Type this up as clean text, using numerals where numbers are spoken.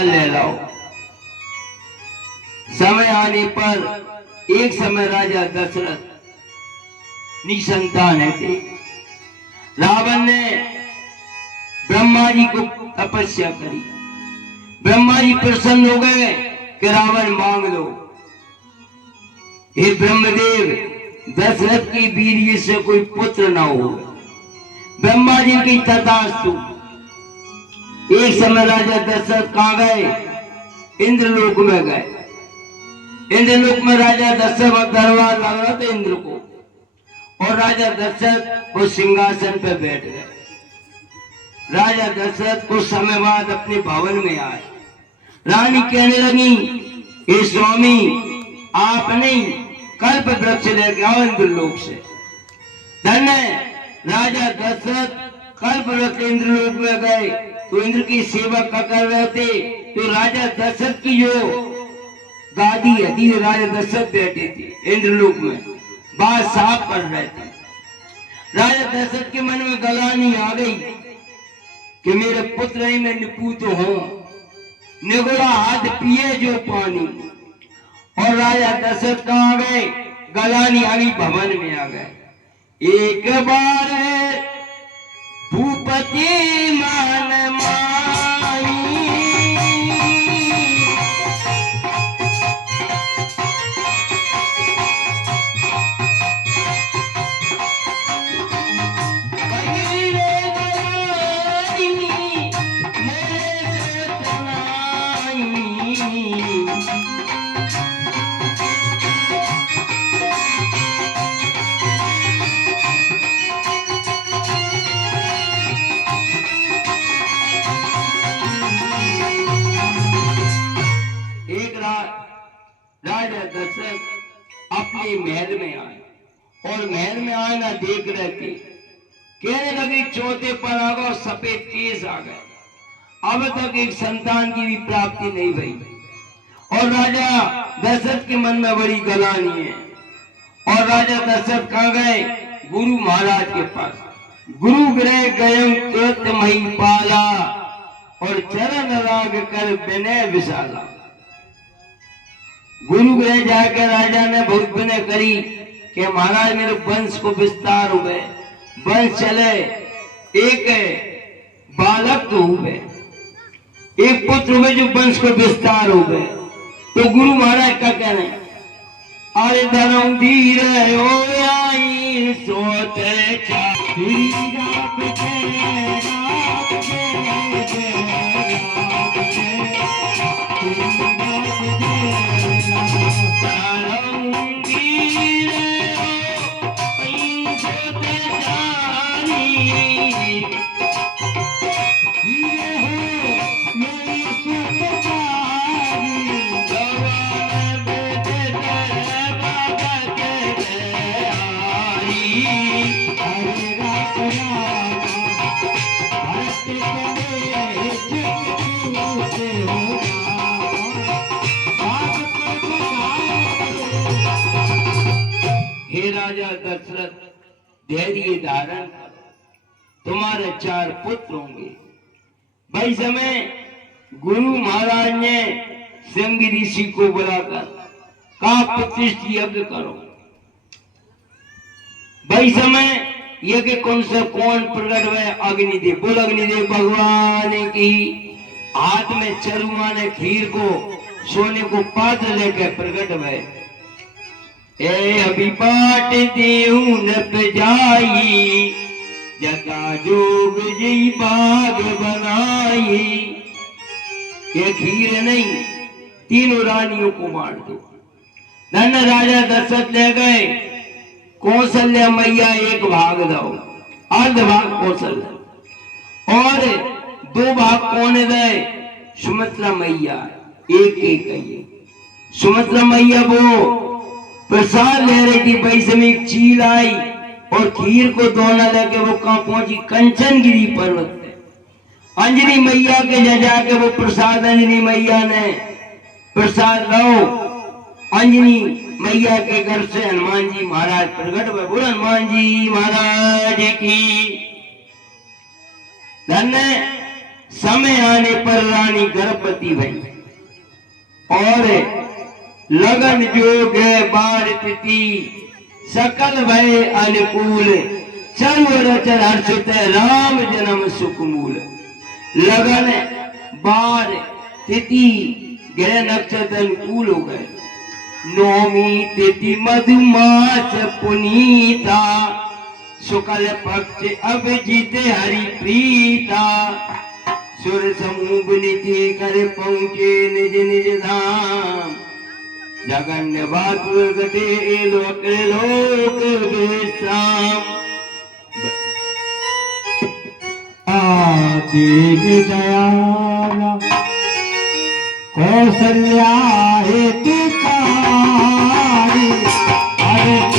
प्रसाद ले लाओ। समय आने पर एक समय राजा दशरथ निसंतान थे। रावण ने ब्रह्मा जी को तपस्या करी। ब्रह्मा जी प्रसन्न हो गए कि रावण मांग लो। हे ब्रह्मदेव, दशरथ की वीर्य से कोई पुत्र न हो। ब्रह्मा जी की तथास्तु। एक समय राजा दशरथ कहां गए? इंद्रलोक में गए। इंद्रलोक में राजा दशरथ का दरबार लग रहा था इंद्र को, और राजा दशरथ वो सिंहासन पर बैठ गए। राजा दशरथ कुछ समय बाद अपने भवन में आए। रानी कहने लगी, हे स्वामी, आप नहीं कल्प वृक्ष लेके आओ इंद्रलोक से। धन्य राजा दशरथ कल्प वृक्ष इंद्रलोक में गए तो इंद्र की सेवा कर रहे थे। तो राजा दशरथ की जो गादी है, राजा दशरथ बैठे थे इंद्रलोक में, बात साफ कर रहे थे। राजा दशरथ के मन में गलानी आ गई कि मेरे पुत्र ही में निपूत हो, निगुड़ा हाथ पिए जो पानी। और राजा दशरथ कहाँ गए? गलानी आ गई, भवन में आ गए। एक बार भूपति मान माई, राजा दशरथ अपने महल में आए और महल में आना देख रहे थे। कहने लगे चौथे पर आ गए, सफेद केस आ गए, अब तक एक संतान की भी प्राप्ति नहीं हुई। और राजा दशरथ के मन में बड़ी गलानी है। और राजा दशरथ कहाँ गए? गुरु महाराज के पास। गुरु गृह गयं कृत महिपाला, और चरण राग कर विनय विशाला। गुरु गृह जाकर राजा ने बहुत विनय करी कि महाराज मेरे वंश को विस्तार हो गए, वंश चले, एक बालक तो हुए, एक पुत्र हुए जो वंश को विस्तार हो गए। तो गुरु महाराज का कहना है, अरे धर्म धीर हो आई सोते दशरथ धैर्य धारण, तुम्हारे 4 पुत्र होंगे। भाई समय गुरु महाराज ने सिंह ऋषि को बुलाकर कहा प्रतिष्ठ यज्ञ करो। भाई समय यज्ञ कौन से कौन प्रकट हुए? अग्निदेव। बोल अग्निदेव भगवान की। हाथ में चरुआ ने खीर को सोने को पात्र लेकर प्रकट हुए। ए अभिपाट देऊ नप जाई, जता जोग जी बाग बनाई। ये खीर नहीं, तीनों रानियों को बांट दो। धन राजा दशरथ ले गए। कौशल्या मैया एक भाग दो, अर्ध भाग कौशल्या, और 2 भाग कौन गए? सुमित्रा मैया एक एक। सुमित्रा मैया वो प्रसाद ले रही थी। भाई समय एक चील आई और खीर को दोना लेके वो कहां पहुंची? कंचनगिरी पर्वत पे। अंजनी मैया के जा जाके वो प्रसाद अंजनी मैया ने प्रसाद लो। अंजनी मैया के घर से हनुमान जी महाराज प्रकट हुए। बोलो हनुमान जी महाराज की। धन्य समय आने पर रानी गर्भवती भई और लगन जोग बार तिथि सकल भय अनुकूल चर हर्षित राम जन्म सुखमूल। लगन बार तिथि ग्रह नक्षत्र अनुकूल हो गए। नौमी तिथि मधुमास पुनीता शुक्ल पक्ष अब जीते हरि प्रीता। सुर समूह नीति कर पहुंचे निज निज धाम जगन्य बातुर गते लोक लोक विश्राम। आदि दयाला कौशल्या हेतु